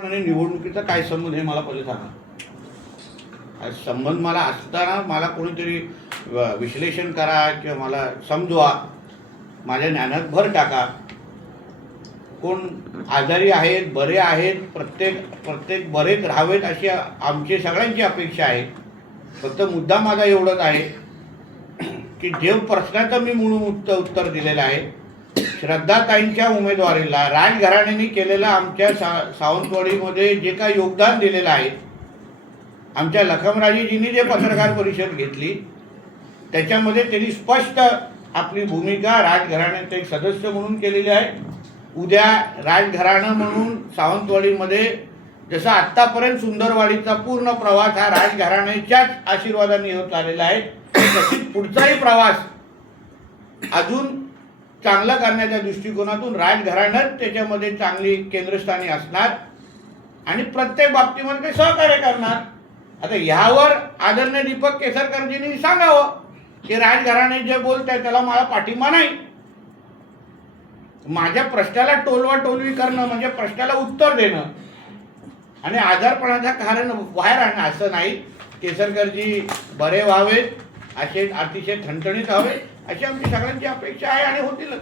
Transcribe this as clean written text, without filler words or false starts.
पण आणि निवडणुकीचा काय संबंध हे मला पहिले सांगा. हा संबंध मला असताना मला कोणीतरी विश्लेषण करा किंवा मला समजवा, माझ्या ज्ञानात भर टाका. कोण आजारी आहेत, बरे आहेत, प्रत्येक बरेच राहावेत अशी आमची सगळ्यांची अपेक्षा आहे. फक्त मुद्दा माझा एवढंच आहे की जे प्रश्नाचं मी म्हणून उत्तर दिलेलं आहे, श्रद्धाताईंच्या उमेदवारीला राजघराण्याने केलेलं आमच्या सावंतवाडीमध्ये जे काही योगदान दिलेलं आहे, आमच्या लखमराजेजींनी जे पत्रकार परिषद घेतली त्याच्यामध्ये त्यांनी स्पष्ट आपली भूमिका राजघराण्याचे एक सदस्य म्हणून केलेली आहे. उद्या राजघराणं म्हणून सावंतवाडीमध्ये जसा आत्तापर्यंत सुंदरवाडीचा पूर्ण प्रवास हा राजघराण्याच्याच आशीर्वादाने होत आलेला आहे, तसेच पुढचाही प्रवास अजून चांगला करण्याच्या दृष्टिकोनातून राजघराणंच त्याच्यामध्ये चांगली केंद्रस्थानी असणार आणि प्रत्येक बाबतीमध्ये ते सहकार्य करणार. आता ह्यावर आदरणीय दीपक केसरकरजींनी सांगावं की राजघराणे जे बोलत आहे त्याला मला पाठिंबा नाही. माझ्या प्रश्नाला टोलवाटोलवी करणं म्हणजे प्रश्नाला उत्तर देणं आणि आजारपणाचं कारण बाहेर आणणं असं नाही. केसरकरजी बरे व्हावेत, असे अतिशय ठणठणीत व्हावे अशी आमची सगळ्यांची अपेक्षा आहे आणि होतीलच.